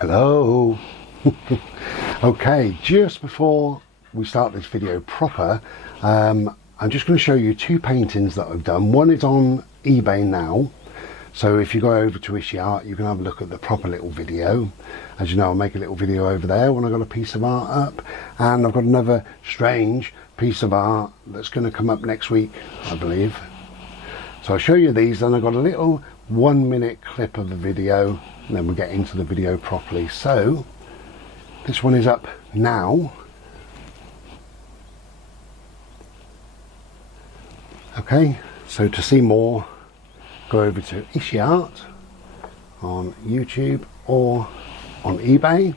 Hello. Okay, just before we start this video proper, I'm just going to show you two paintings that I've done. One is on eBay now, so if you go over to Art, you can have a look at the proper little video. As you know, I'll make a little video over there when I've got a piece of art up, and I've got another strange piece of art that's going to come up next week, I believe. So I'll show you these, then I've got a little 1 minute clip of the video, and then we'll get into the video properly. So this one is up now. Okay, so to see more, go over to Art on YouTube or on eBay.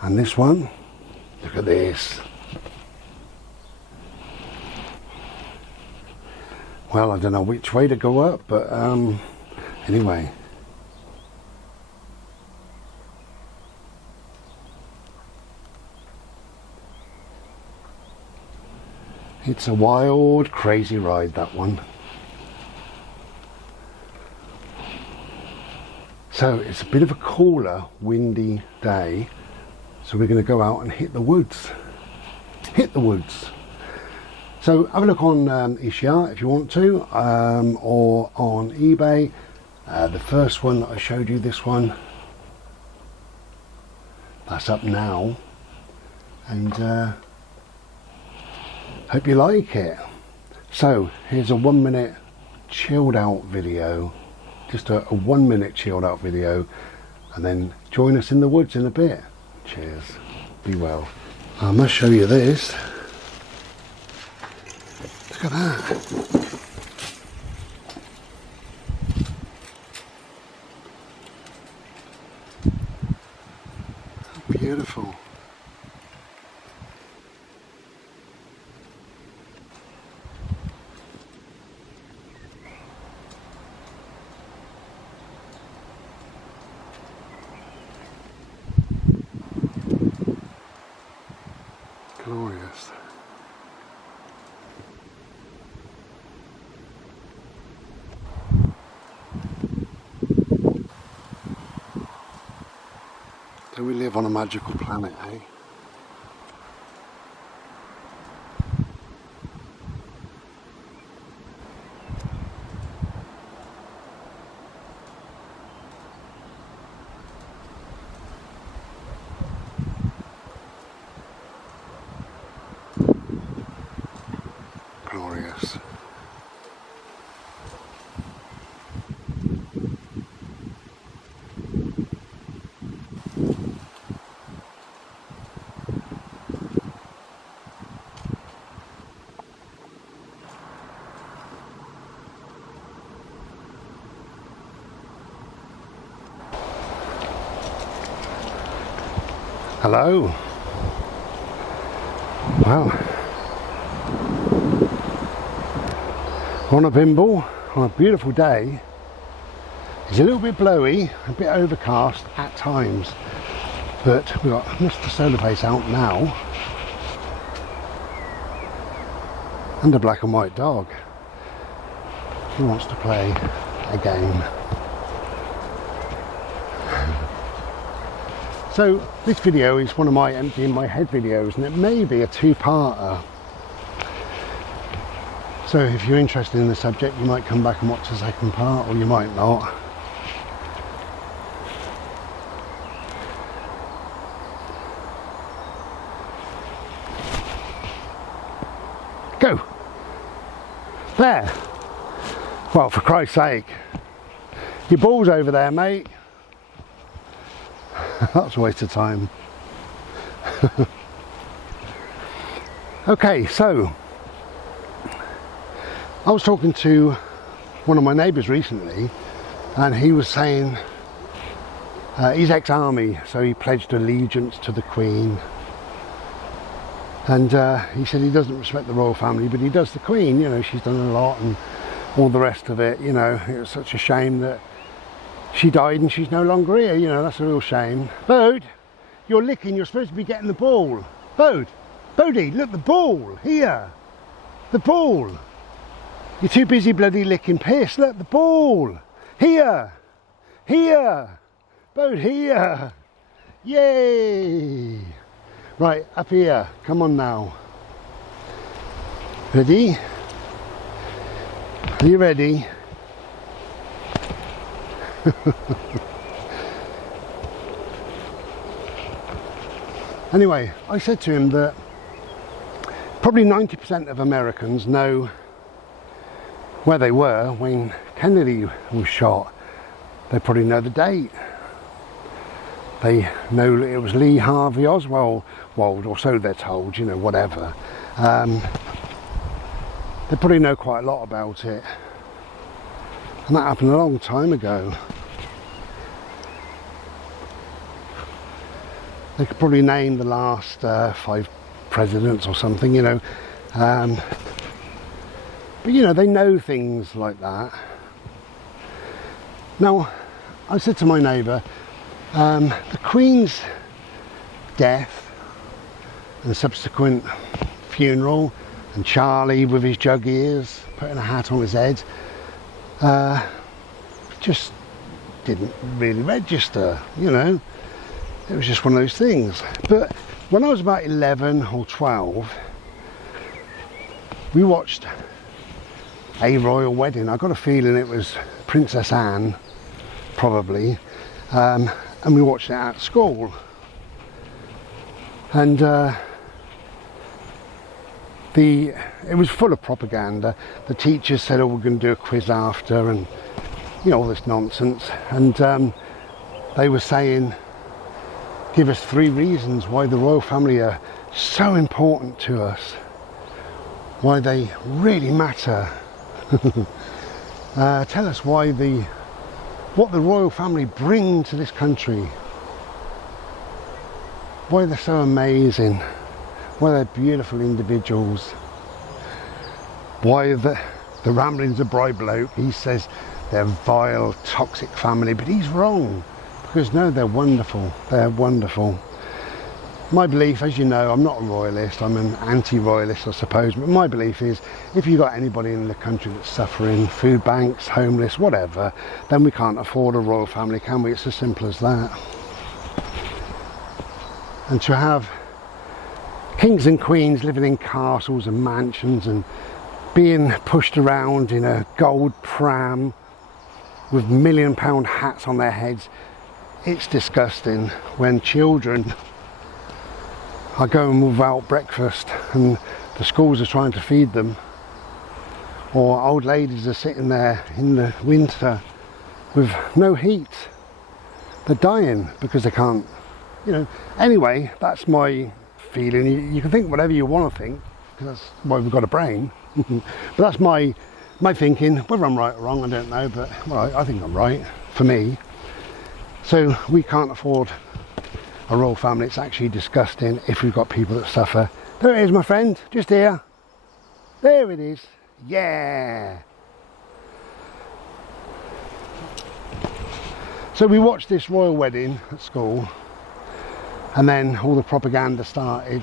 And this one, look at this. Well, I don't know which way to go up, but anyway. It's a wild, crazy ride, that one. So it's a bit of a cooler, windy day, so we're going to go out and hit the woods. Hit the woods. So have a look on Art if you want to, or on eBay. The first one that I showed you, this one, that's up now, and hope you like it. So here's a 1 minute chilled out video, just a 1 minute chilled out video, and then join us in the woods in a bit. Cheers, be well. I must show you this. Look at that. How beautiful. Glorious. Do we live on a magical planet, eh? Glorious. Hello. Wow. On a bimble, on a beautiful day. It's a little bit blowy, a bit overcast at times, but we've got Mr. Solar Base out now, and a black and white dog. He wants to play a game. So this video is one of my empty in my head videos, and it may be a two-parter. So if you're interested in the subject, you might come back and watch the second part, or you might not. Go! There! Well, for Christ's sake. Your ball's over there, mate. That's a waste of time. Okay, so I was talking to one of my neighbours recently, and he was saying he's ex-army, so he pledged allegiance to the Queen, and he said he doesn't respect the royal family, but he does the Queen. You know, she's done a lot and all the rest of it. You know, it was such a shame that she died and she's no longer here. You know, that's a real shame. Bode, you're licking, you're supposed to be getting the ball. Bodie, look, the ball, here, the ball. You're too busy bloody licking piss. Look, the ball, here, Bode, here. Yay! Right, up here. Come on now. Ready? Are you ready? Anyway, I said to him that probably 90% of Americans know where they were when Kennedy was shot. They probably know the date. They know it was Lee Harvey Oswald, or so they're told, you know, whatever. They probably know quite a lot about it. And that happened a long time ago. They could probably name the last 5 presidents or something, you know. But you know, they know things like that. Now, I said to my neighbour, the Queen's death and subsequent funeral, and Charlie with his jug ears, putting a hat on his head, just didn't really register, you know. It was just one of those things. But when I was about 11 or 12, we watched a royal wedding. I got a feeling it was Princess Anne, probably, and we watched it at school. And it was full of propaganda. The teachers said, oh, we're going to do a quiz after, and you know, all this nonsense. And they were saying, give us 3 reasons why the royal family are so important to us, why they really matter. Tell us what the royal family bring to this country, why they're so amazing, why they're beautiful individuals, why the ramblings of Bri bloke, he says they're vile, toxic family, but he's wrong. Because no, they're wonderful. They're wonderful. My belief, as you know, I'm not a royalist, I'm an anti-royalist, I suppose, but my belief is if you've got anybody in the country that's suffering, food banks, homeless, whatever, then we can't afford a royal family, can we? It's as simple as that. And to have kings and queens living in castles and mansions and being pushed around in a gold pram with £1 million hats on their heads, it's disgusting. When children are going without breakfast and the schools are trying to feed them, or old ladies are sitting there in the winter with no heat, they're dying because they can't, you know. Anyway, that's my feeling. You can think whatever you want to think, because that's why we've got a brain. But that's my thinking. Whether I'm right or wrong, I don't know, but well, I think I'm right, for me. So we can't afford a royal family. It's actually disgusting if we've got people that suffer. There it is, my friend, just here. There it is. Yeah. So we watched this royal wedding at school, and then all the propaganda started.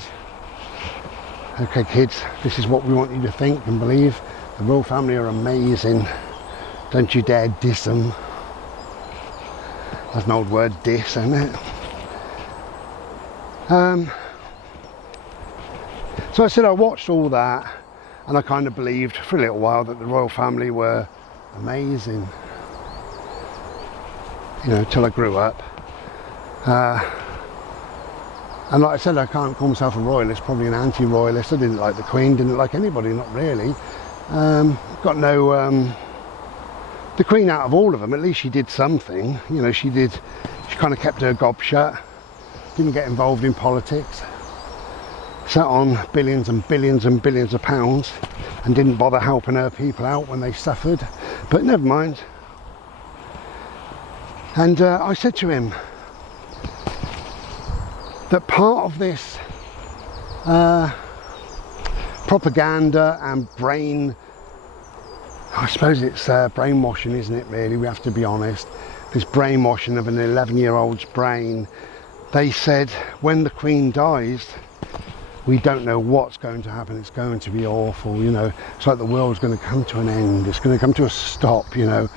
Okay kids, this is what we want you to think and believe. The royal family are amazing. Don't you dare diss them. That's an old word, diss, isn't it? So I said I watched all that, and I kind of believed for a little while that the royal family were amazing. You know, till I grew up. And like I said, I can't call myself a royalist, probably an anti-royalist. I didn't like the Queen, didn't like anybody, not really. Got no... the Queen, out of all of them, at least she did something. You know, she kind of kept her gob shut, didn't get involved in politics, sat on billions and billions and billions of pounds and didn't bother helping her people out when they suffered. But never mind. And I said to him that part of this propaganda and I suppose it's brainwashing, isn't it, really? We have to be honest. This brainwashing of an 11-year-old's brain. They said when the Queen dies, we don't know what's going to happen. It's going to be awful, you know. It's like the world's going to come to an end. It's going to come to a stop, you know.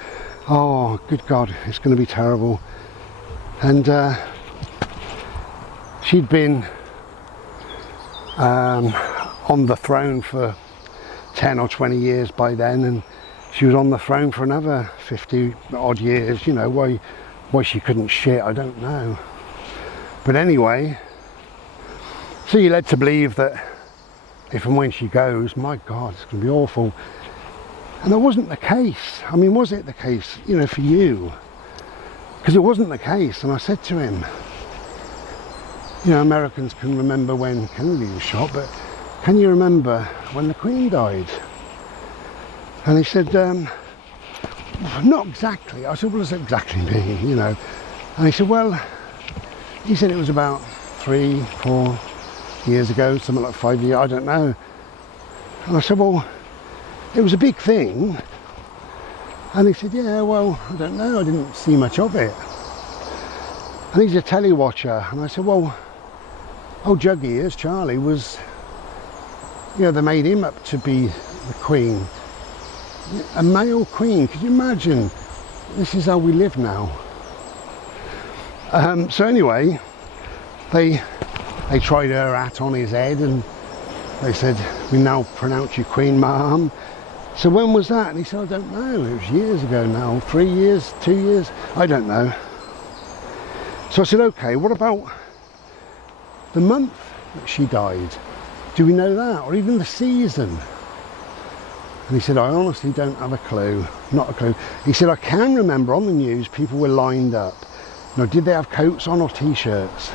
Oh, good God, it's going to be terrible. And she'd been on the throne for 10 or 20 years by then, and she was on the throne for another 50 odd years. You know, why she couldn't shit, I don't know. But anyway, so you're led to believe that if and when she goes, my God, it's going to be awful. And that wasn't the case. I mean, was it the case, you know, for you? Because it wasn't the case. And I said to him, you know, Americans can remember when Kennedy was shot, but can you remember when the Queen died? And he said, not exactly. I said, what does it exactly mean, you know? And he said, well, he said it was about 3, 4 years ago, something like 5 years, I don't know. And I said, well, it was a big thing. And he said, yeah, well, I don't know, I didn't see much of it. And he's a telly watcher. And I said, well, old Juggy is, Charlie, was, you know, they made him up to be the Queen. A male Queen, could you imagine? This is how we live now. So anyway, they tried her hat on his head and they said, we now pronounce you Queen, Ma'am. So when was that? And he said, I don't know, it was years ago now, 3 years, 2 years, I don't know. So I said, okay, what about the month that she died? Do we know that? Or even the season? And he said, I honestly don't have a clue, not a clue. He said, I can remember on the news people were lined up. Now, did they have coats on or t-shirts?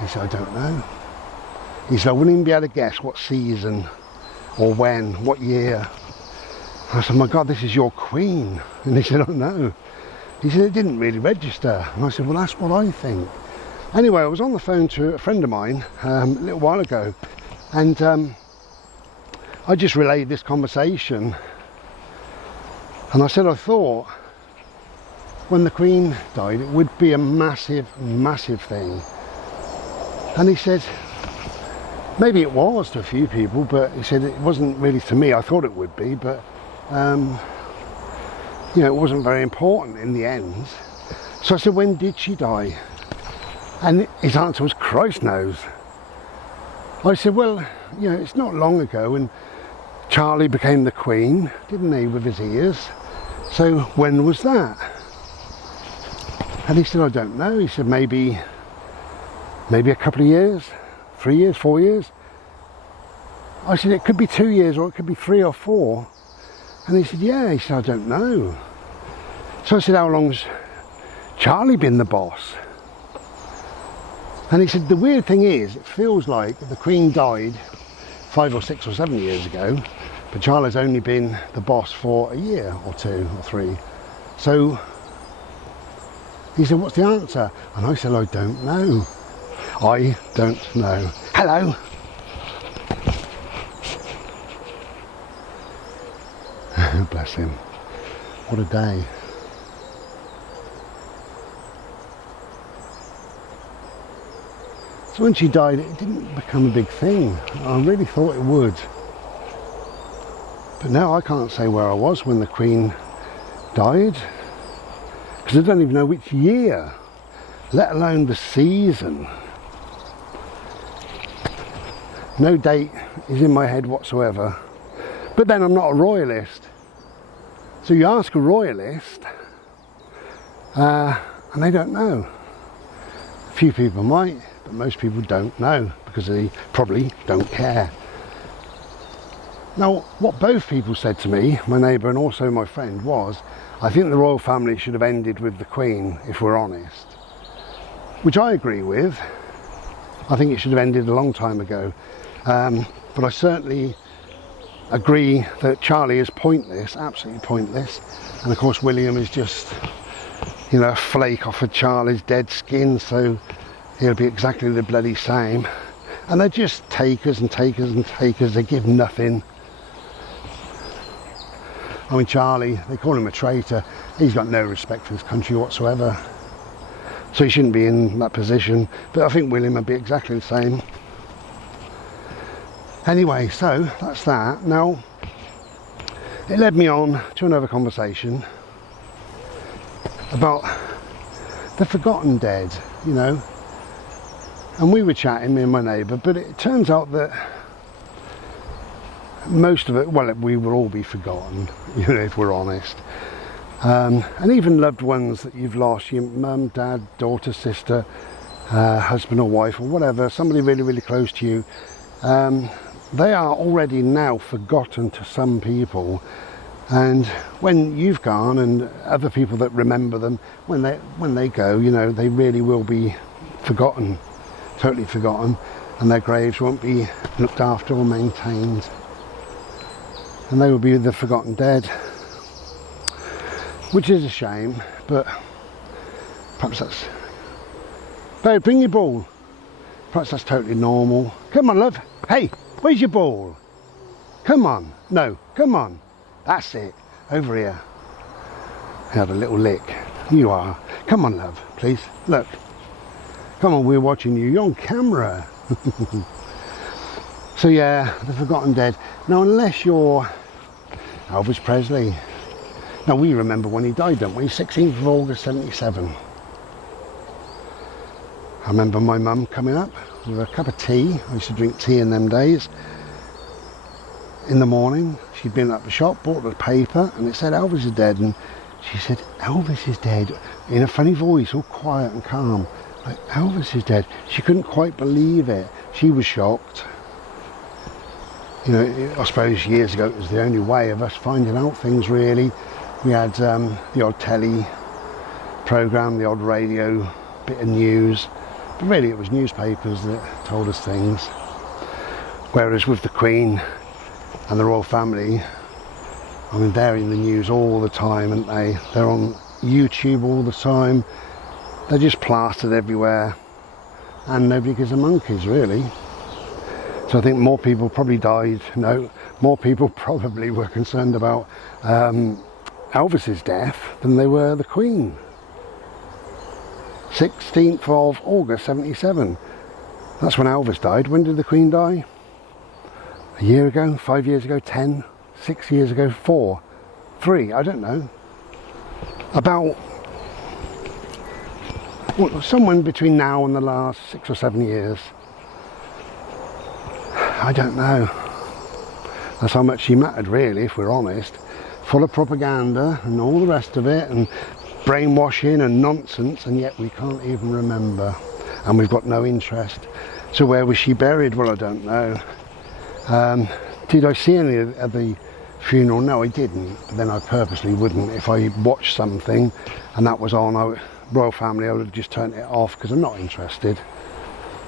He said, I don't know. He said, I wouldn't even be able to guess what season or when, what year. I said, my God, this is your Queen. And he said, oh no. He said, it didn't really register. And I said, well, that's what I think. Anyway, I was on the phone to a friend of mine a little while ago, and I just relayed this conversation. And I said, I thought when the Queen died, it would be a massive, massive thing. And he said, maybe it was to a few people, but he said it wasn't really to me. I thought it would be, but you know, it wasn't very important in the end. So I said, when did she die? And his answer was, Christ knows. I said, well, you know, it's not long ago when Charlie became the Queen, didn't he, with his ears? So when was that? And he said, I don't know. He said, maybe a couple of years, 3 years, 4 years. I said, it could be 2 years or it could be 3 or 4. And he said, yeah. He said, I don't know. So I said, how long's Charlie been the boss? And he said, the weird thing is, it feels like the Queen died 5 or 6 or 7 years ago, but Charlie's only been the boss for a year or 2 or 3. So he said, what's the answer? And I said, I don't know. I don't know. Hello. Bless him. What a day. So when she died, it didn't become a big thing. I really thought it would. But now I can't say where I was when the Queen died, because I don't even know which year, let alone the season. No date is in my head whatsoever. But then I'm not a royalist. So you ask a royalist, and they don't know. A few people might, but most people don't know because they probably don't care. Now, what both people said to me, my neighbour and also my friend, was, I think the royal family should have ended with the Queen, if we're honest. Which I agree with. I think it should have ended a long time ago. But I certainly agree that Charlie is pointless, absolutely pointless. And of course William is just, you know, a flake off of Charlie's dead skin, so he'll be exactly the bloody same. And they're just takers and takers and takers, they give nothing. I mean, Charlie, they call him a traitor. He's got no respect for his country whatsoever. So he shouldn't be in that position. But I think William would be exactly the same. Anyway, so that's that. Now, it led me on to another conversation about the forgotten dead, you know. And we were chatting, me and my neighbour, but it turns out that most of it, well, we will all be forgotten, you know, if we're honest. And even loved ones that you've lost, your mum, dad, daughter, sister, husband or wife or whatever, somebody really, really close to you, they are already now forgotten to some people. And when you've gone, and other people that remember them, when they go, you know, they really will be forgotten, totally forgotten, and their graves won't be looked after or maintained, and they will be the forgotten dead, which is a shame. But perhaps that's, babe, bring your ball. Perhaps that's totally normal. Come on, love. Hey, where's your ball? Come on. No, come on. That's it. Over here. Have a little lick. You are. Come on, love, please. Look. Come on, we're watching you. You're on camera. So yeah, the forgotten dead. Now, unless you're Elvis Presley. Now, we remember when he died, don't we? 16th of August, 77. I remember my mum coming up with a cup of tea. I used to drink tea in them days. In the morning, she'd been up the shop, bought the paper, and it said Elvis is dead. And she said, Elvis is dead, in a funny voice, all quiet and calm. Like, Elvis is dead. She couldn't quite believe it. She was shocked. You know, I suppose years ago it was the only way of us finding out things, really. We had the odd telly programme, the odd radio bit of news, but really it was newspapers that told us things. Whereas with the Queen and the royal family, I mean, they're in the news all the time, aren't they? They're on YouTube all the time. They're just plastered everywhere, and nobody gives a monkey's, really. So I think more people probably died. No, more people probably were concerned about Elvis's death than they were the Queen. 16th of August 77. That's when Elvis died. When did the Queen die? A year ago, 5 years ago, 10, 6 years ago, 4, 3, I don't know. About, well, somewhere between now and the last 6 or 7 years. I don't know. That's how much she mattered, really, if we're honest. Full of propaganda and all the rest of it, and brainwashing and nonsense, and yet we can't even remember, and we've got no interest. So where was she buried? Well, I don't know. Did I see any at the funeral? No, I didn't. But then I purposely wouldn't. If I watched something and that was on royal family, I would have just turned it off, because I'm not interested.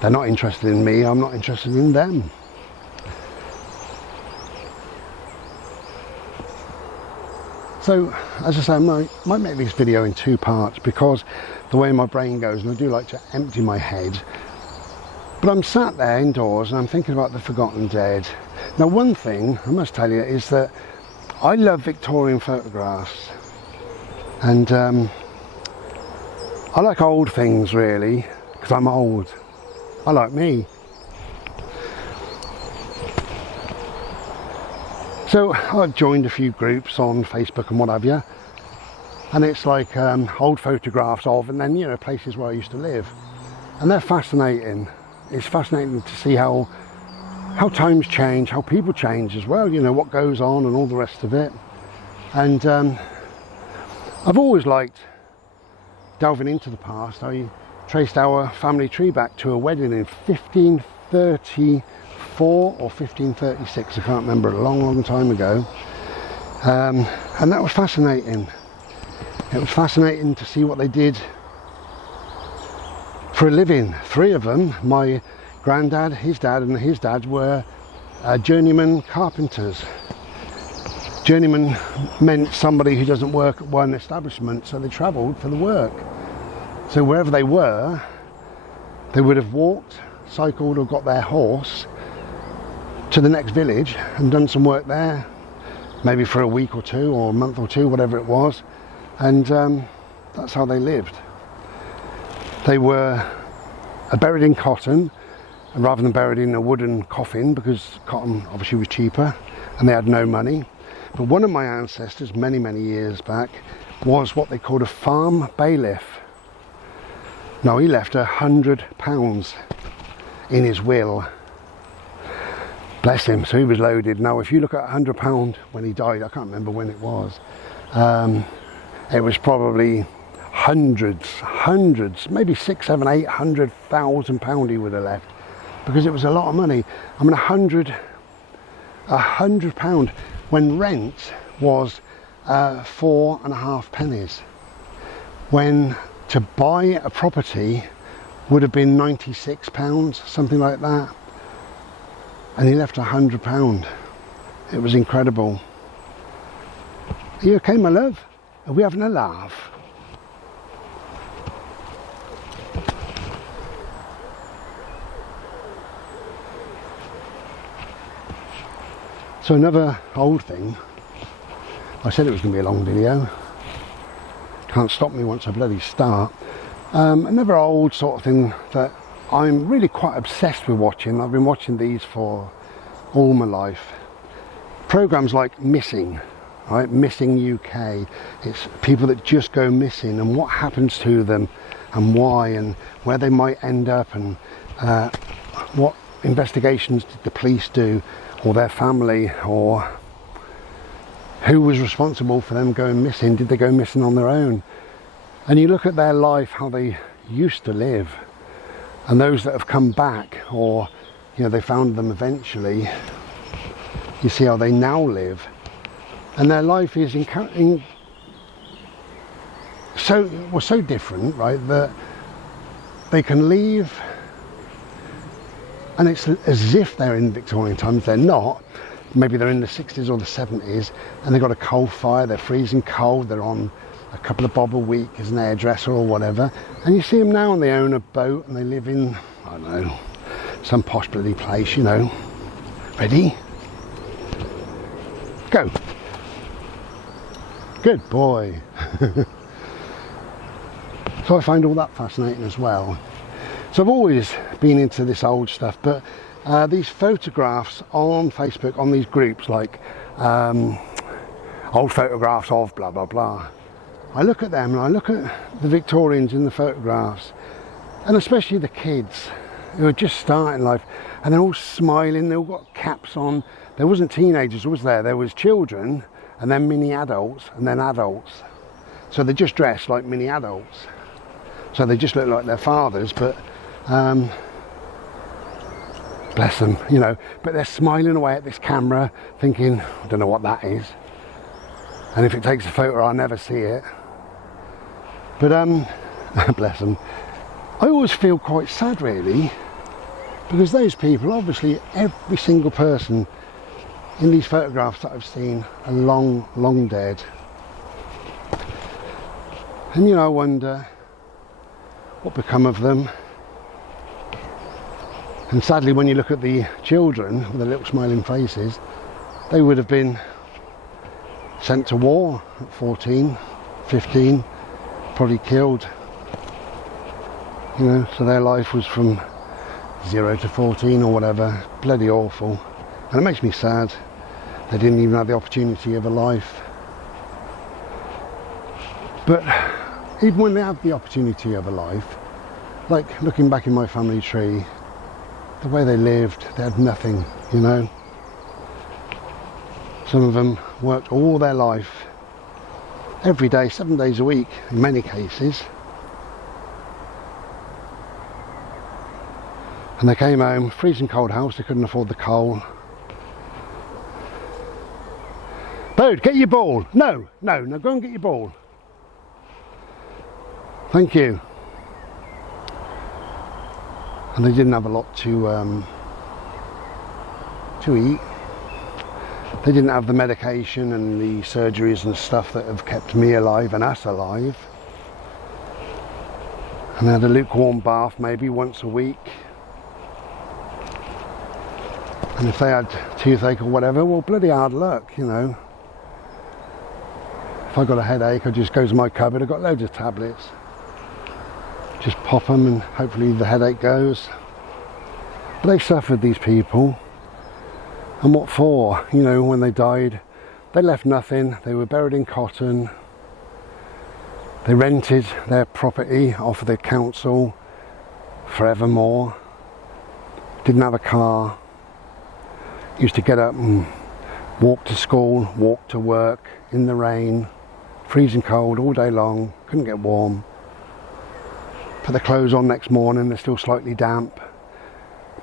They're not interested in me, I'm not interested in them. So, as I say, I might make this video in 2 parts, because the way my brain goes, and I do like to empty my head. But I'm sat there indoors and I'm thinking about the forgotten dead. Now, one thing I must tell you is that I love Victorian photographs, and I like old things, really, because I'm old. I like me. So I've joined a few groups on Facebook and what have you, and it's like old photographs of, and then, you know, places where I used to live, and they're fascinating. It's fascinating to see how times change, how people change as well, you know, what goes on and all the rest of it. And I've always liked delving into the past. I traced our family tree back to a wedding in 1534 or 1536, I can't remember, a long time ago, and that was fascinating. It was fascinating to see what they did for a living. 3 of them, my granddad, his dad and his dad, were journeyman carpenters. Journeyman meant somebody who doesn't work at one establishment, so they travelled for the work. So wherever they were, they would have walked, cycled or got their horse to the next village and done some work there, maybe for a week or 2 or a month or 2, whatever it was, and that's how they lived. They were buried in cotton rather than buried in a wooden coffin, because cotton obviously was cheaper and they had no money. But one of my ancestors, many years back, was what they called a farm bailiff. Now, he left £100 in his will. Bless him. So he was loaded. Now if you look at £100 when he died, I can't remember when it was, it was probably hundreds, maybe 6, 7, 800,000 pound he would have left, because it was a lot of money. I mean, £100 when rent was 4.5 pennies, when to buy a property would have been £96, something like that, and he left £100. It was incredible. Are you okay, my love? Are we having a laugh? So another old thing, I said it was going to be a long video, can't stop me once I bloody start. Another old sort of thing that I'm really quite obsessed with watching. I've been watching these for all my life. Programs like Missing, right? Missing UK. It's people that just go missing and what happens to them and why and where they might end up, and what investigations did the police do, or their family, or who was responsible for them going missing. Did they go missing on their own? And you look at their life, how they used to live, and those that have come back, or you know, they found them eventually. You see how they now live, and their life is so different, right? That they can leave, and it's as if they're in Victorian times. They're not. Maybe they're in the 60s or the 70s, and they've got a coal fire, they're freezing cold, they're on a couple of bob a week as an hairdresser or whatever, and you see them now and they own a boat and they live in, I don't know, some posh bloody place, you know. Ready? Go. Good boy. So I find all that fascinating as well. So I've always been into this old stuff, but these photographs on Facebook, on these groups like old photographs of blah blah blah, I look at them and I look at the Victorians in the photographs, and especially the kids who are just starting life, and they're all smiling, they all got caps on. There wasn't teenagers, was there? There was children, and then mini adults, and then adults. So they just dressed like mini adults. So they just look like their fathers, but bless them, you know, but they're smiling away at this camera thinking, I don't know what that is, and if it takes a photo I'll never see it. But bless them. I always feel quite sad really, because those people, obviously every single person in these photographs that I've seen are long dead. And you know, I wonder what become of them. And sadly, when you look at the children with their little smiling faces, they would have been sent to war at 14, 15, probably killed. You know, so their life was from 0 to 14 or whatever. Bloody awful. And it makes me sad. They didn't even have the opportunity of a life. But even when they have the opportunity of a life, like looking back in my family tree, the way they lived, they had nothing, you know. Some of them worked all their life, every day, 7 days a week in many cases. And they came home, freezing cold house, they couldn't afford the coal. Bode, get your ball. No, go and get your ball. Thank you. And they didn't have a lot to eat. They didn't have the medication and the surgeries and stuff that have kept me alive and us alive. And they had a lukewarm bath maybe once a week. And if they had toothache or whatever, well, bloody hard luck, you know. If I got a headache, I just go to my cupboard, I've got loads of tablets. Just pop them and hopefully the headache goes. But they suffered, these people. And what for? You know, when they died, they left nothing. They were buried in cotton. They rented their property off of the council forevermore. didn't have a car, used to get up and walk to school, walk to work in the rain, freezing cold all day long, couldn't get warm. Put the clothes on next morning, they're still slightly damp.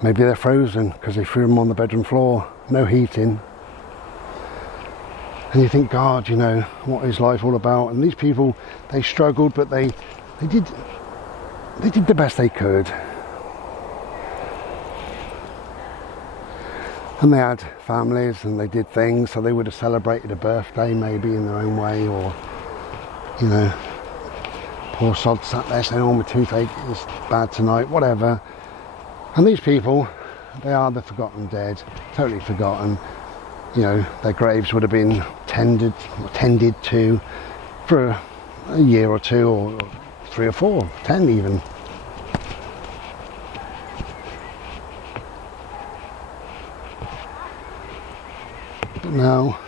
Maybe they're frozen because they threw them on the bedroom floor, no heating. And you think, God, you know, what is life all about? And these people, they struggled, but they did the best they could. And they had families and they did things, so they would have celebrated a birthday maybe in their own way, or, you know, poor sod sat there saying, oh, my toothache is bad tonight, whatever. And these people, they are the forgotten dead, totally forgotten. You know, their graves would have been tended to for a year or two, or 3 or 4, 10 even. But now,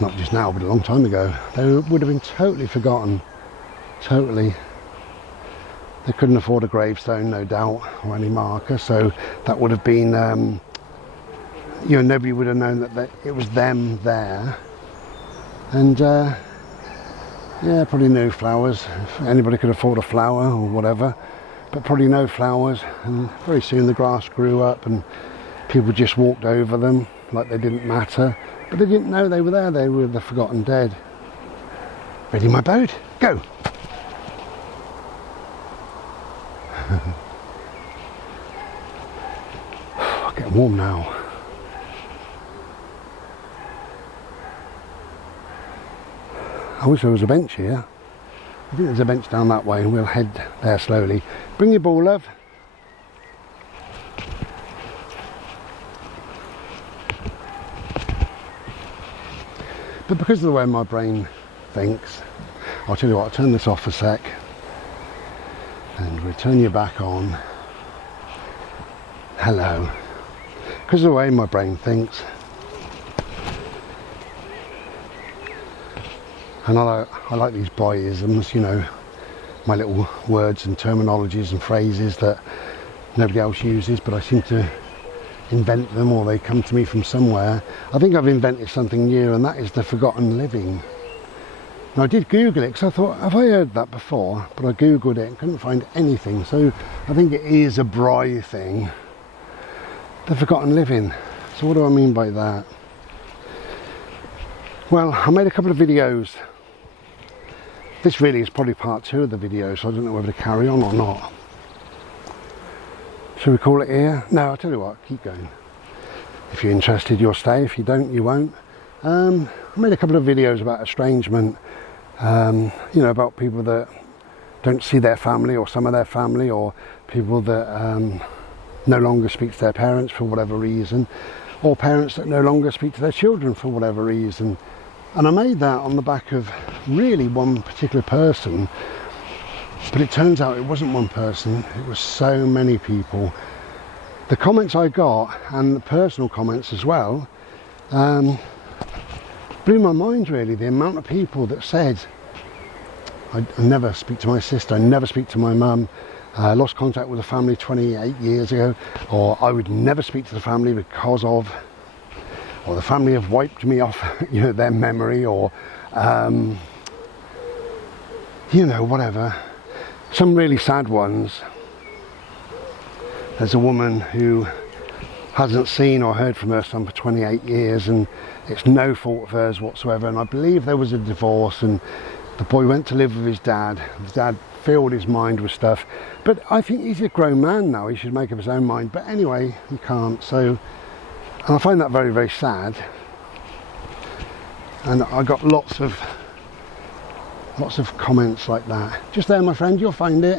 not just now, but a long time ago, they would have been totally forgotten. Totally. They couldn't afford a gravestone, no doubt, or any marker, so that would have been, you know, nobody would have known that it was them there. And yeah, probably no flowers, if anybody could afford a flower or whatever, but probably no flowers. And very soon the grass grew up and people just walked over them like they didn't matter, but they didn't know they were there. They were the forgotten dead. Ready my boat? Go! Getting warm now. I wish there was a bench here. I think there's a bench down that way and we'll head there slowly. Bring your ball, love. But because of the way my brain thinks, I'll tell you what, I'll turn this off a sec and we'll turn you back on. Hello. Because of the way my brain thinks, and I like these boyisms, you know, my little words and terminologies and phrases that nobody else uses, but I seem to invent them, or they come to me from somewhere. I think I've invented something new, and that is the forgotten living. Now I did Google it because I thought, have I heard that before? But I Googled it and couldn't find anything, so I think it is a Bry thing. The forgotten living. So what do I mean by that? Well, I made a couple of videos. This really is probably part 2 of the video, so I don't know whether to carry on or not. Should we call it here? No, I'll tell you what, keep going. If you're interested, you'll stay. If you don't, you won't. I made a couple of videos about estrangement, you know, about people that don't see their family, or some of their family, or people that no longer speak to their parents for whatever reason, or parents that no longer speak to their children for whatever reason. And I made that on the back of really one particular person, but it turns out it wasn't one person, it was so many people. The comments I got, and the personal comments as well, blew my mind really. The amount of people that said, I never speak to my sister, I never speak to my mum, I lost contact with the family 28 years ago, or I would never speak to the family because of, or the family have wiped me off, you know, their memory, or you know, whatever. Some really sad ones. There's a woman who hasn't seen or heard from her son for 28 years, and it's no fault of hers whatsoever, and I believe there was a divorce, and the boy went to live with his dad. His dad filled his mind with stuff, but I think he's a grown man now, he should make up his own mind, but anyway, he can't. So, and I find that very, very sad. And I got lots of comments like that. Just there, my friend, you'll find it.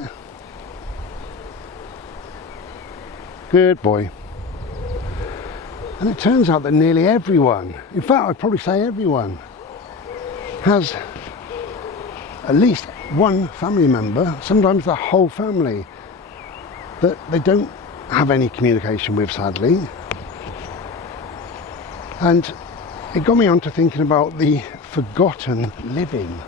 Good boy. And it turns out that nearly everyone, in fact I'd probably say everyone, has at least one family member, sometimes the whole family, that they don't have any communication with, sadly. And it got me on to thinking about the forgotten living.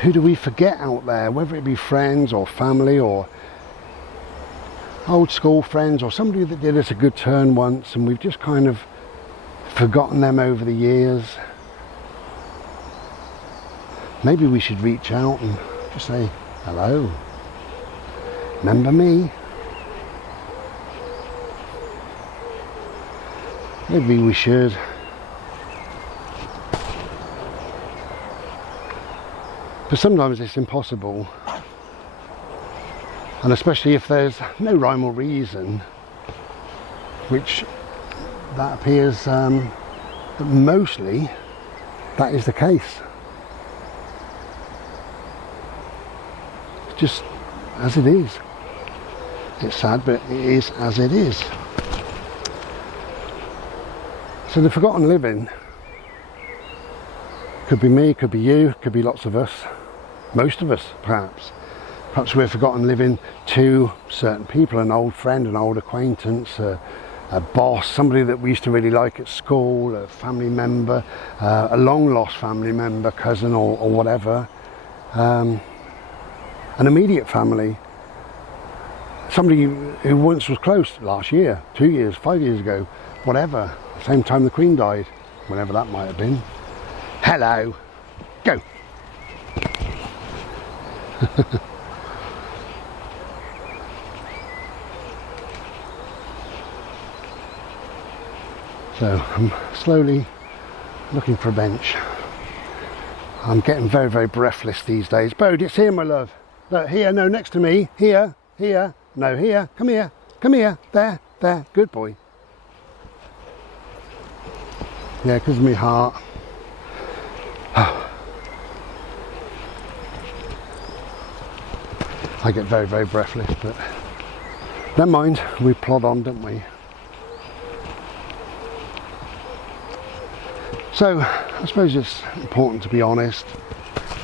Who do we forget out there, whether it be friends or family, or old school friends or somebody that did us a good turn once and we've just kind of forgotten them over the years. Maybe we should reach out and just say, hello, remember me? Maybe we should. But sometimes it's impossible. And especially if there's no rhyme or reason, which that appears that mostly that is the case. It's just as it is. It's sad, but it is as it is. So the forgotten living could be me, could be you, could be lots of us, most of us perhaps. Perhaps we're forgotten living to certain people, an old friend, an old acquaintance, a boss, somebody that we used to really like at school, a family member, a long lost family member, cousin or whatever, an immediate family, somebody who once was close last year, 2 years, 5 years ago, whatever, same time the Queen died, whenever that might have been. Hello, go. So I'm slowly looking for a bench. I'm getting very, very breathless these days. Bode, it's here, my love. Look, here, no, next to me. Here, here, no, here. Come here, come here. There, there. Good boy. Yeah, because of my heart. I get very, very breathless, but never mind. We plod on, don't we? So, I suppose it's important to be honest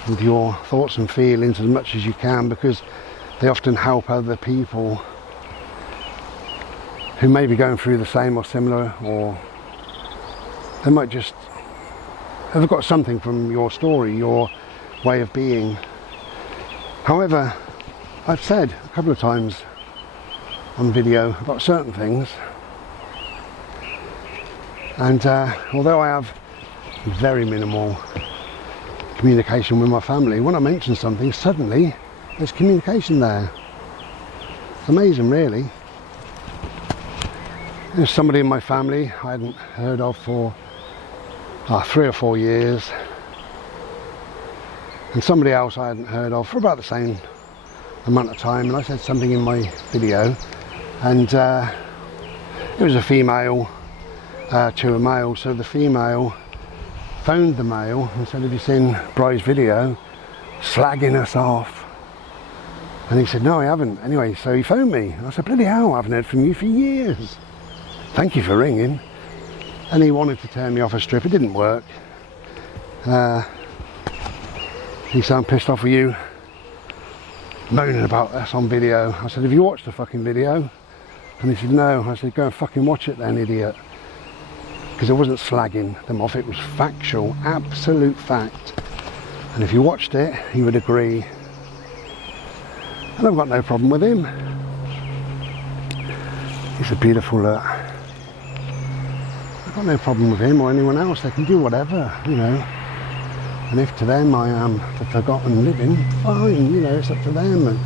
with your thoughts and feelings as much as you can, because they often help other people who may be going through the same or similar, or they might just have got something from your story, your way of being. However, I've said a couple of times on video about certain things, and although I have very minimal communication with my family, when I mention something, suddenly there's communication there. It's amazing, really. There's somebody in my family I hadn't heard of for 3 or 4 years, and somebody else I hadn't heard of for about the same amount of time, and I said something in my video, and it was a female to a male, so the female phoned the male and said, have you seen Bry's video slagging us off? And he said, no, I haven't. Anyway, so he phoned me. I said, bloody hell, I haven't heard from you for years. Thank you for ringing. And he wanted to turn me off a strip. It didn't work. He said, I'm pissed off with you moaning about us on video. I said, have you watched the fucking video? And he said, no. I said, go and fucking watch it then, idiot. Because it wasn't slagging them off, it was factual, absolute fact. And if you watched it, you would agree. And I've got no problem with him. He's a beautiful look. I've got no problem with him or anyone else. They can do whatever, you know. And if to them I am the forgotten living, fine, you know, it's up to them. And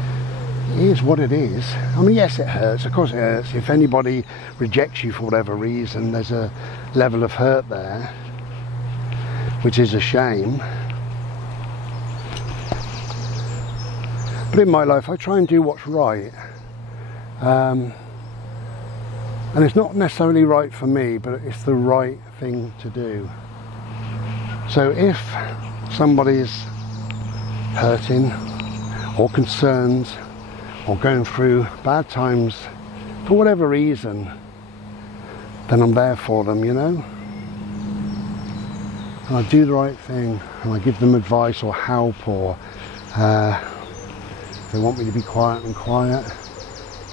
it is what it is. I mean, yes, it hurts. Of course it hurts. If anybody rejects you for whatever reason, there's a level of hurt there, which is a shame. But in my life, I try and do what's right. And it's not necessarily right for me, but it's the right thing to do. So if somebody's hurting or concerned or going through bad times for whatever reason, then I'm there for them, you know. And I do the right thing, and I give them advice or help, or if they want me to be quiet, I'm quiet.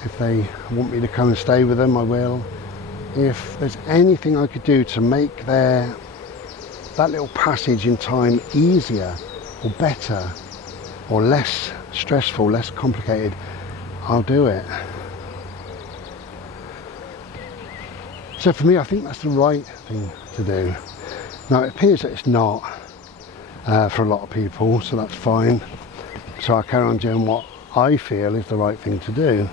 If they want me to come and stay with them, I will. If there's anything I could do to make that little passage in time easier or better or less stressful, less complicated, I'll do it. So for me, I think that's the right thing to do. Now it appears that it's not for a lot of people, so that's fine. So I carry on doing what I feel is the right thing to do.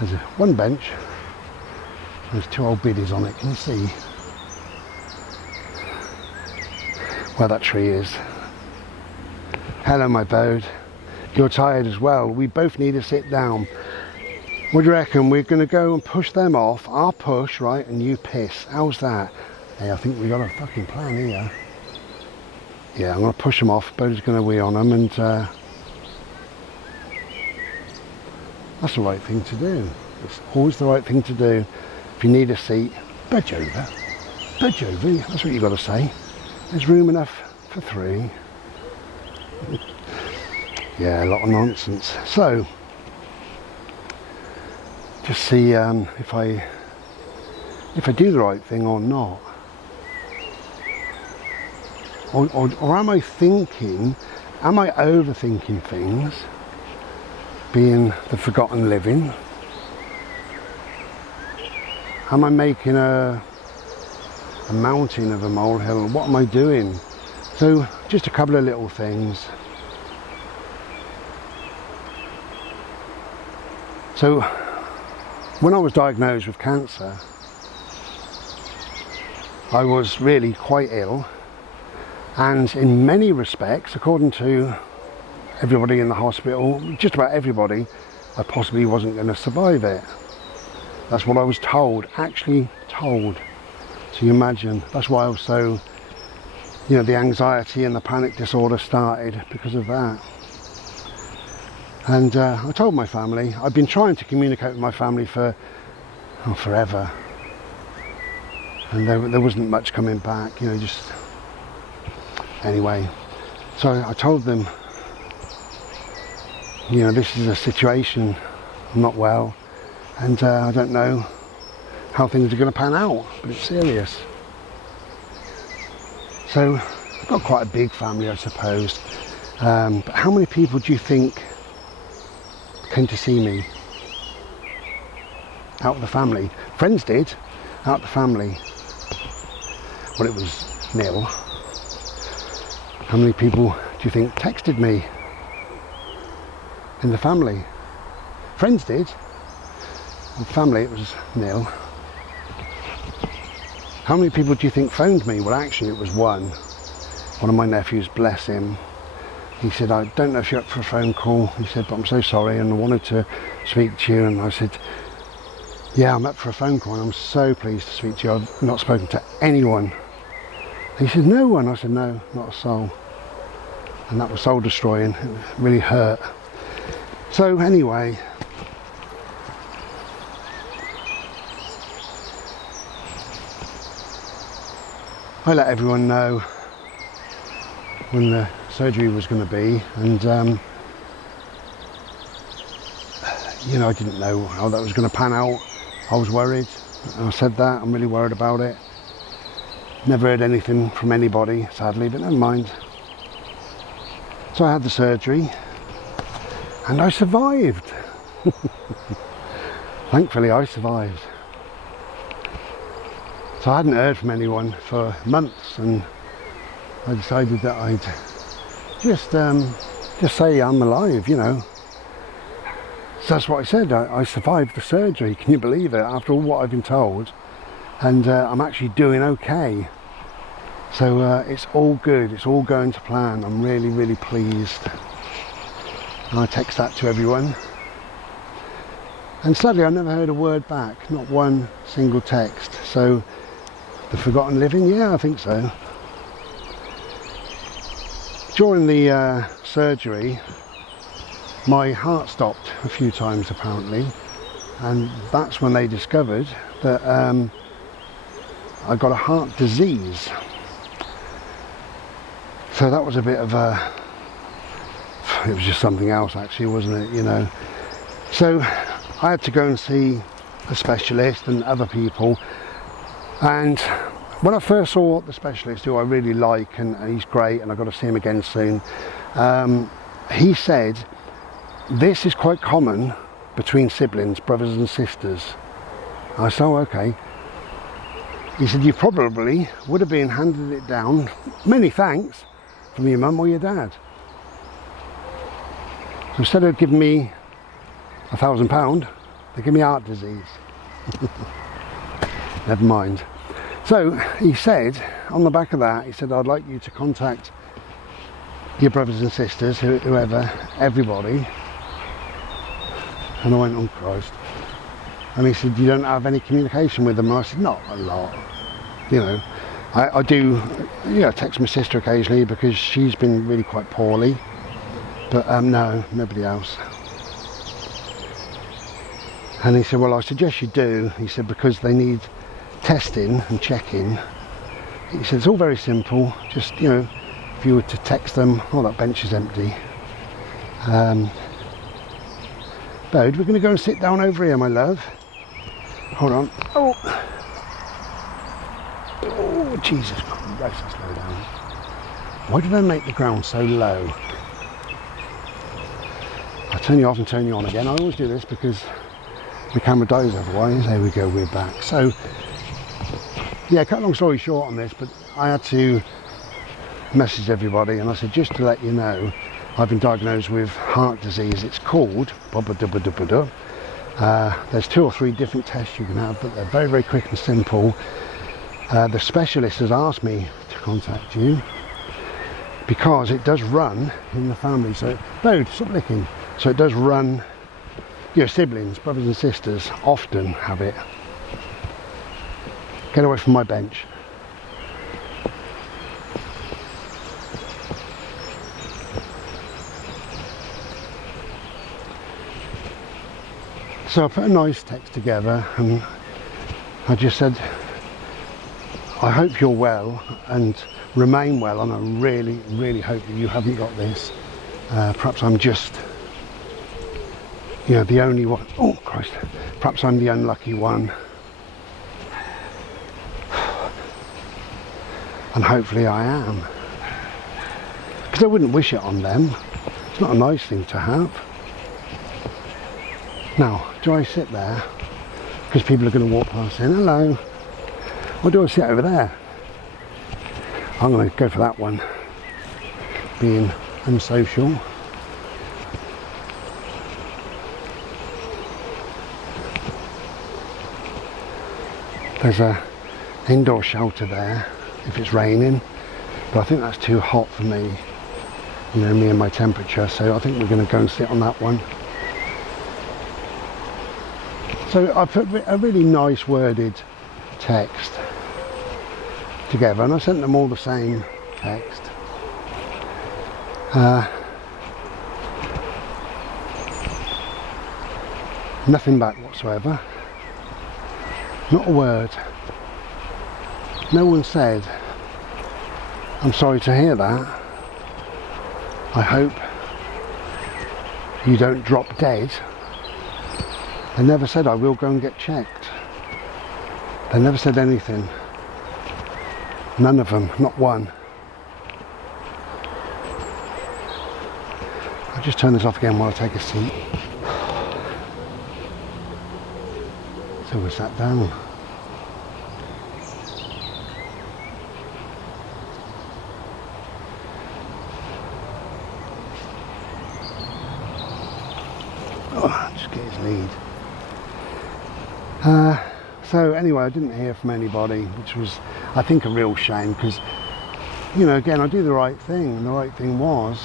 There's one bench, there's 2 old biddies on it, can you see where that tree is? Hello my bird, you're tired as well, we both need to sit down. What do you reckon, we're going to go and push them off, I'll push, right, and you piss, how's that? Hey, I think we got a fucking plan here. Yeah, I'm going to push them off, Bodie's going to wee on them, and that's the right thing to do. It's always the right thing to do. If you need a seat, budge over. Budge over, that's what you've got to say. There's room enough for 3. Yeah, a lot of nonsense. So, just see if I do the right thing or not. Or am I overthinking things? Being the forgotten living? Am I making a mountain of a molehill? What am I doing? So just a couple of little things. So when I was diagnosed with cancer, I was really quite ill, and in many respects, according to everybody in the hospital, just about everybody, I possibly wasn't going to survive it. That's what I was told, actually told. So you imagine, that's why I was so, you know, the anxiety and the panic disorder started because of that. And I told my family, I've been trying to communicate with my family for forever. And there wasn't much coming back, you know, just, anyway. So I told them, you know, this is a situation, I'm not well, and I don't know how things are going to pan out, but it's serious. So I've got quite a big family, I suppose, but how many people do you think came to see me out of the family? Friends did, out of the family. Well, it was nil. How many people do you think texted me in the family? Friends did. In family it was nil. How many people do you think phoned me? Well, actually it was one of my nephews, bless him. He said, I don't know if you're up for a phone call. He said, but I'm so sorry and I wanted to speak to you. And I said, yeah, I'm up for a phone call and I'm so pleased to speak to you. I've not spoken to anyone. He said, no one. I said, no, not a soul. And that was soul destroying. It really hurt. So anyway, I let everyone know when the surgery was going to be, and you know, I didn't know how that was going to pan out. I was worried, and I said that, I'm really worried about it. Never heard anything from anybody, sadly, but never mind. So I had the surgery and I survived. Thankfully I survived. So I hadn't heard from anyone for months, and I decided that I'd just say I'm alive, you know. So that's what I said. I survived the surgery. Can you believe it? After all what I've been told, and I'm actually doing okay. So it's all good. It's all going to plan. I'm really, really pleased. And I text that to everyone. And sadly, I never heard a word back. Not one single text. So the forgotten living, yeah, I think so. During the surgery, my heart stopped a few times apparently, and that's when they discovered that I got a heart disease. So that was a bit of a, it was just something else actually, wasn't it, you know. So I had to go and see a specialist and other people, and when I first saw the specialist, who I really like, and he's great and I've got to see him again soon, he said this is quite common between siblings, brothers and sisters. I said, oh, okay. He said, you probably would have been handed it down, many thanks, from your mum or your dad. So instead of giving me £1,000, they give me heart disease. Never mind. So he said, on the back of that, he said, I'd like you to contact your brothers and sisters, whoever, everybody. And I went, oh Christ. And he said, you don't have any communication with them? And I said, not a lot. You know, I do, you know, text my sister occasionally because she's been really quite poorly. But no, nobody else. And he said, well, I suggest you do. He said, because they need testing and checking. He said, it's all very simple. Just, you know, if you were to text them, oh, that bench is empty. Bode, we're going to go and sit down over here, my love. Hold on. Oh, Jesus Christ, slow down. Why did I make the ground so low? I turn you off and turn you on again. I always do this because the camera dies otherwise. There we go, we're back. So, yeah, cut a long story short on this, but I had to message everybody and I said, just to let you know, I've been diagnosed with heart disease. It's called there's 2 or 3 different tests you can have, but they're very, very quick and simple. The specialist has asked me to contact you because it does run in the family. So, no, stop licking. So it does run, your siblings, brothers and sisters often have it. Get away from my bench. So I put a nice text together and I just said, I hope you're well and remain well, and I really, really hope that you haven't got this. Perhaps I'm just, you know, the only one. Oh Christ, perhaps I'm the unlucky one. And hopefully I am. Because I wouldn't wish it on them. It's not a nice thing to have. Now, do I sit there because people are going to walk past saying hello, or do I sit over there? I'm going to go for that one, being unsocial. There's a indoor shelter there if it's raining, but I think that's too hot for me, you know, me and my temperature, so I think we're going to go and sit on that one. So I put a really nice worded text together and I sent them all the same text. Nothing back whatsoever. Not a word. No one said, I'm sorry to hear that. I hope you don't drop dead. They never said I will go and get checked. They never said anything. None of them, not one. I'll just turn this off again while I take a seat. So we sat down. Oh, just get his lead. So anyway, I didn't hear from anybody, which was, I think, a real shame, because, you know, again, I do the right thing, and the right thing was,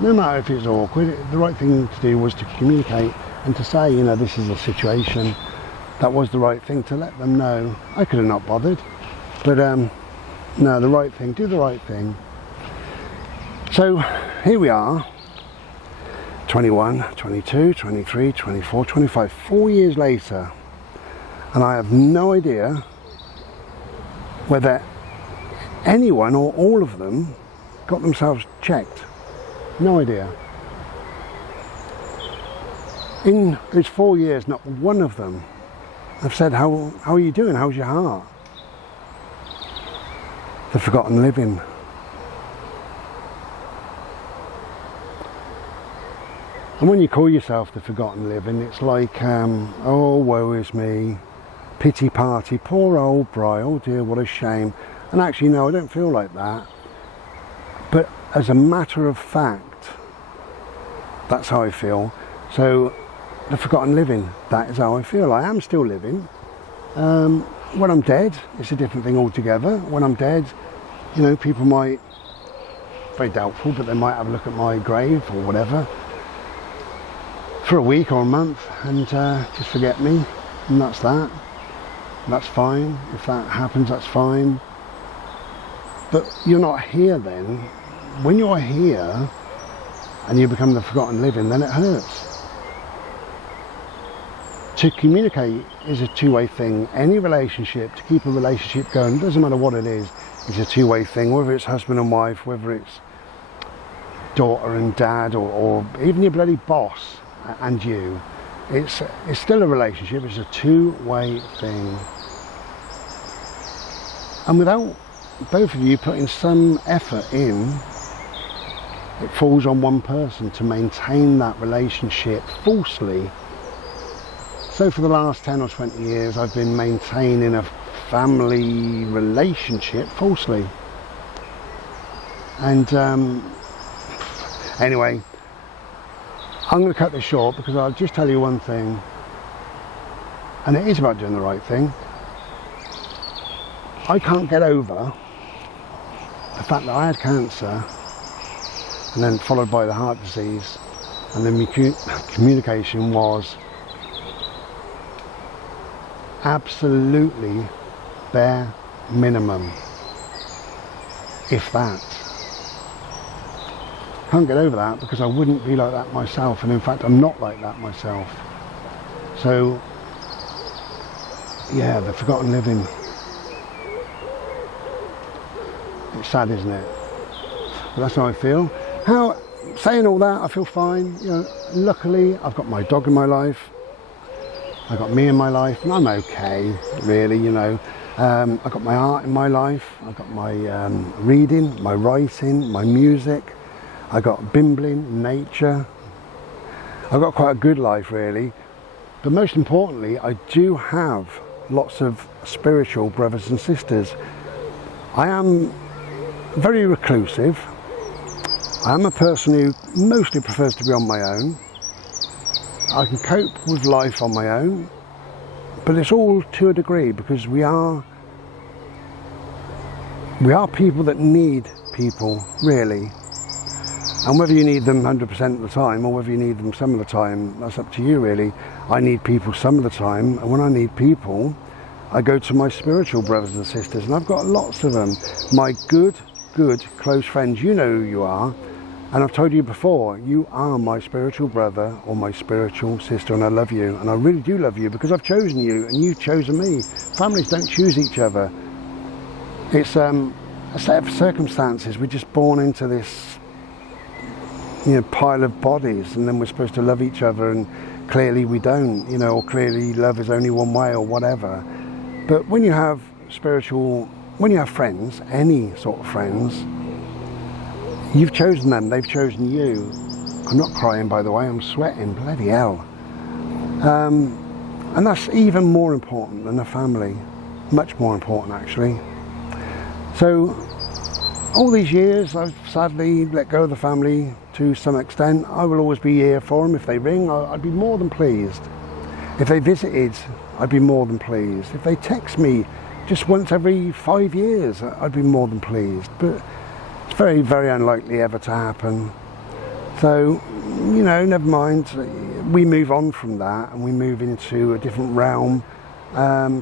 no matter if it's awkward, the right thing to do was to communicate and to say, you know, this is a situation. That was the right thing, to let them know. I could have not bothered, but no, the right thing, do the right thing. So here we are, 21, 22, 23, 24, 25, 4 years later, and I have no idea whether anyone or all of them got themselves checked. No idea. In those 4 years, not one of them have said, how are you doing? How's your heart? They've forgotten living. And when you call yourself the forgotten living, it's like, oh, woe is me, pity party, poor old Bri, oh dear, what a shame. And actually, no, I don't feel like that. But as a matter of fact, that's how I feel. So, the forgotten living, that is how I feel. I am still living. When I'm dead, it's a different thing altogether. When I'm dead, you know, people might, very doubtful, but they might have a look at my grave or whatever for a week or a month and just forget me, and that's that. And that's fine. If that happens, that's fine. But you're not here then. When you're here and you become the forgotten living, then it hurts. To communicate is a two-way thing. Any relationship, to keep a relationship going, it doesn't matter what it is, it's a two-way thing. Whether it's husband and wife, whether it's daughter and dad, or even your bloody boss and you, it's still a relationship. It's a two-way thing. And without both of you putting some effort in, it falls on one person to maintain that relationship falsely. So for the last 10 or 20 years, I've been maintaining a family relationship falsely. And anyway, I'm going to cut this short because I'll just tell you one thing, and it is about doing the right thing. I can't get over the fact that I had cancer and then followed by the heart disease, and then communication was absolutely bare minimum, if that. Can't get over that because I wouldn't be like that myself, and in fact I'm not like that myself. So yeah, the forgotten living. It's sad, isn't it? But that's how I feel. Saying all that, I feel fine. You know, luckily I've got my dog in my life. I've got me in my life, and I'm okay, really. You know, I've got my art in my life. I've got my reading, my writing, my music. I got bimbling, nature. I've got quite a good life, really. But most importantly, I do have lots of spiritual brothers and sisters. I am very reclusive. I am a person who mostly prefers to be on my own. I can cope with life on my own, but it's all to a degree, because we are people that need people, really. And whether you need them 100% of the time or whether you need them some of the time, that's up to you, really. I need people some of the time, and when I need people, I go to my spiritual brothers and sisters, and I've got lots of them. My good, close friends, you know who you are, and I've told you before, you are my spiritual brother or my spiritual sister, and I love you, and I really do love you, because I've chosen you and you've chosen me. Families don't choose each other. It's a set of circumstances. We're just born into this, you know, pile of bodies, and then we're supposed to love each other, and clearly we don't, you know, or clearly love is only one way or whatever. But when you have when you have friends, any sort of friends, you've chosen them, they've chosen you. I'm not crying, by the way, I'm sweating, bloody hell. And that's even more important than a family, much more important, actually. So all these years I've sadly let go of the family to some extent. I will always be here for them. If they ring, I'd be more than pleased. If they visited, I'd be more than pleased. If they text me just once every 5 years, I'd be more than pleased. But it's very, very unlikely ever to happen. So, you know, never mind. We move on from that and we move into a different realm.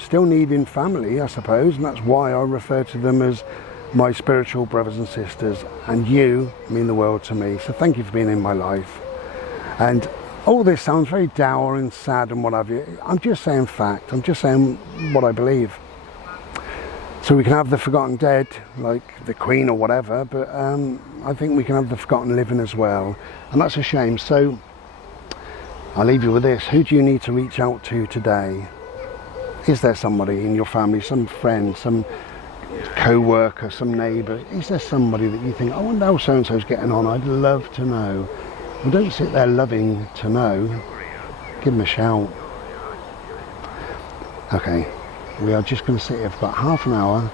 Still needing family, I suppose, and that's why I refer to them as my spiritual brothers and sisters, and you mean the world to me. So thank you for being in my life. And all this sounds very dour and sad and what have you. I'm just saying fact. I'm just saying what I believe. So we can have the forgotten dead, like the Queen or whatever, but I think we can have the forgotten living as well, and that's a shame. So I'll leave you with this. Who do you need to reach out to today? Is there somebody in your family, some friend, some co-worker, some neighbour? Is there somebody that you think, I wonder how so-and-so's getting on? I'd love to know. Well, don't sit there loving to know. Give him a shout. Okay, we are just going to sit here for about half an hour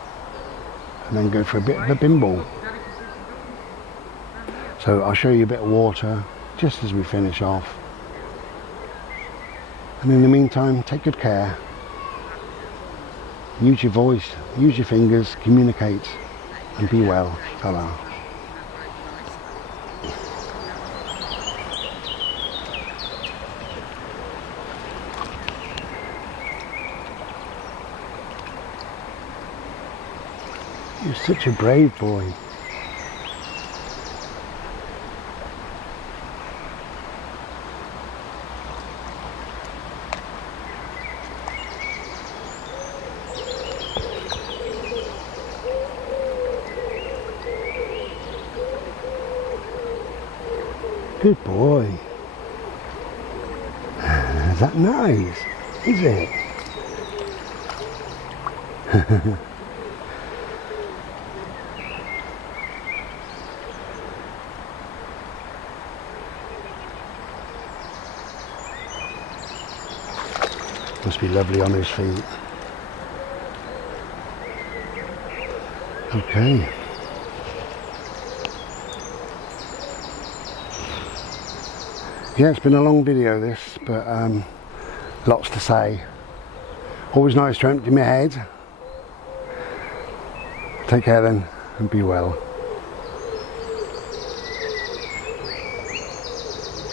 and then go for a bit of a bimble. So I'll show you a bit of water just as we finish off. And in the meantime, take good care. Use your voice, use your fingers, communicate, and be well. Ta-ra. You're such a brave boy. Good boy. Is that nice? Is it? Must be lovely on his feet. Okay. Yeah, it's been a long video this, but lots to say. Always nice to empty my head. Take care then, and be well.